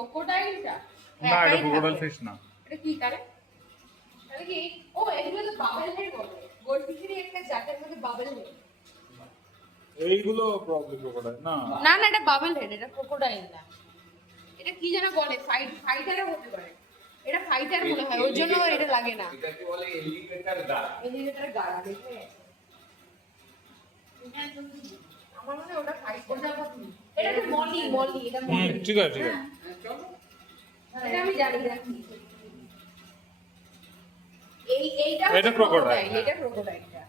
ক্রোকোডাইলটা না এটা crocodile fish না। এটা কি কারে? তাহলে কি ও এগুলো তো বাবল হেড বলে। গোল্ডফিশেরই একটা জাতের মধ্যে বাবল হেড। এইগুলো প্রবলেম ক্রোকোডাইল না। না না এটা বাবল হেড, এটা ক্রোকোডাইল না। এটা কি যেন বলে, ফাইটারও হতে পারে। এটা ফাইটার মনে হয়, ওর জন্য এটা লাগে না। এটাকে বলে এলিগেটর গার্ড। এলিগেটর গাড়া দেখে আমার মনে হয় ওটা ফাইট প্রজাপতি। এটা তো মলি, এটা মলি। ঠিক আছে ঠিক আছে। চলো এটা আমি জানি না কি। এইটা এটা crocodile, এটা ক্রোকোডাইলটা।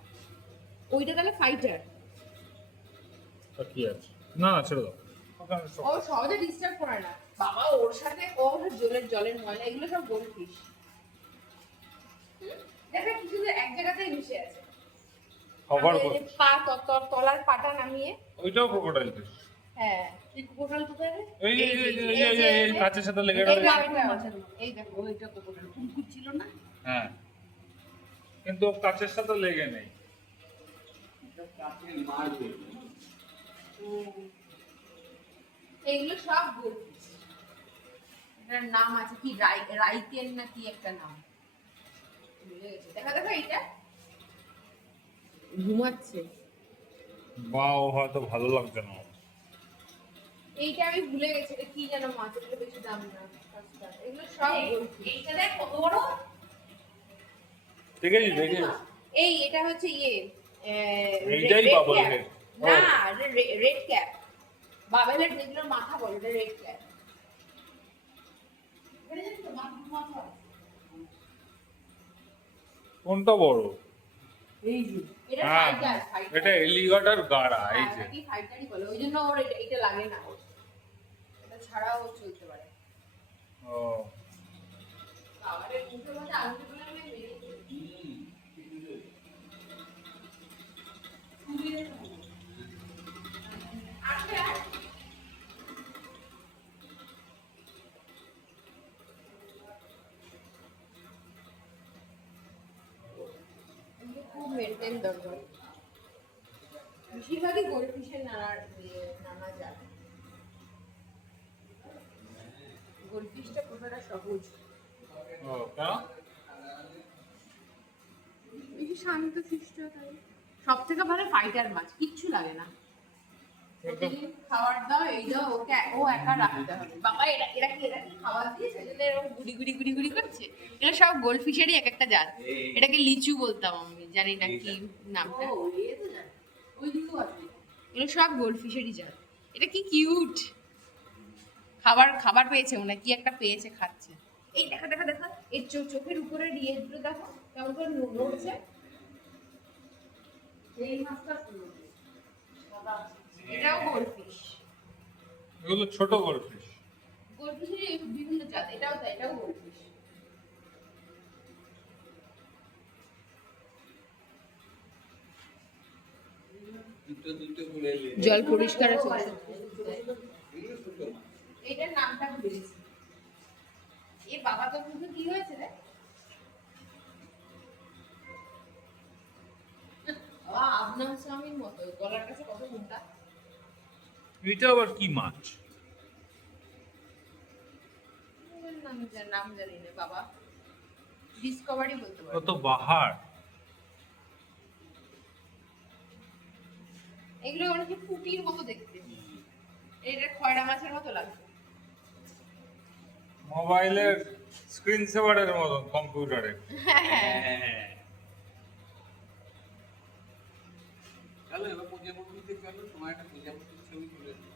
ওইটা তাহলে ফাইটার। আর কি আছে? না না ছেড়ে দাও। ও সহজে ডিস্টার্ব করে না বাবা, ওর সাথে ও জলের ময়লা এগুলো সব গোল্ডফিশ। দেখো কিছু তো এক জায়গাতেই মিশে আছে। কভার এই যে পা তলার পাটা নামিয়ে। ওইটাও ক্রোকোডাইল ফিশ। হ্যাঁ এই ক্রোকোডাইল কোথায় রে? এই কাঁচের সাথে লেগে এই রয়েছে। এই দেখো ওইটা ক্রোকোডাইল কুকুর ছিল না। হ্যাঁ কিন্তু কাঁচের সাথে লেগে নেই। এটা কাকে মারবে? এইগুলো সব গোল্ডফিশ। এটার নাম আছে কি রাইকেন না কি একটা নাম ভুলে গেছি। দেখা দেখো এইটা ঘুমাচ্ছে। বা ও হয়তো ভালো লাগছে না। এইটা আমি ভুলে গেছি, এটা কি যেন মাছ, এগুলো বেশি দাম না, সস্তা। এগুলো সব গোল্ডফিশ। এইটা দেখ কত বড়। ঠিক আছে দেখে এটা হচ্ছে এইটাই red bubble cap। head। না রেড ক্যাপ, বাবল হেড যেগুলো মাথা বলে এটা রেড ক্যাপ। কোনটা বড়? এই যে এটা হ্যাঁ ফাইটার এটা এলিগেটর গাড়া এই যে। কি ফাইটারই বলে, ওই জন্য ওর এটা লাগে না ওর। এটা ছাড়াও ও চলতে পারে। ও বাবারে মুখের মধ্যে আঙুল গুলো আমি মেরে দিই। আচ্ছা খুব মেনটেন দরকার। বেশিরভাগই গোল্ডফিশের নানা জাত। গোল্ডফিশটা কতটা সহজ, ও কেন? বেশি শান্ত শিষ্ট, তাই সব থেকে ভালো ফাইটার মাছ, কিচ্ছু লাগে না। প্রতিদিন খাবার দাও, এই দাও, ওকে ও একা রাখতে হবে। বাবা এরা কি খাবার দিয়েছে সেজন্য এরকম গুড়ি গুড়ি করছে। এরা সব গোল্ডফিশেরই এক একটা জাত। এটাকে লিচু বলতাম আমি, জানি না কি নামটা। এগুলো সব গোল্ডফিশেরই জাত। এটা কি কিউট, খাবার পেয়েছে মনে হয়, কি একটা পেয়েছে খাচ্ছে। এই দেখা এর চোখের উপরে ইয়েগুলো দেখো কেমন করে নড়ছে। এই মাছটা এটাও গোল্ডফিশ। এগুলো ছোট গোল্ডফিশ। গোল্ডফিশের বিভিন্ন জাত, এটাও তাই, এটাও গোল্ডফিশ। দুটো ঘুরে জল পরিষ্কার আছে। এগুলো এটার নামটা ভুলে গেছি। এ বাবা তো মুখে কি হয়েছে রে? আবনাম স্বামীর মতো গলার কাছে কত মোটা। এটা আবার কি মাছ? এর নাম জানি না বাবা, ডিসকভারি বলতে পারো। কত বাহার। এগুলো অনেক পুটির মতো দেখতে, এটা খয়রা মাছের মতো লাগছে। মোবাইলের স্ক্রিন সেভারের মতো কম্পিউটারে। হ্যাঁ চলো এবার প্রজাপতিতে চলো, তোমার একটা প্রজাপতির ছবি তুলে দিই।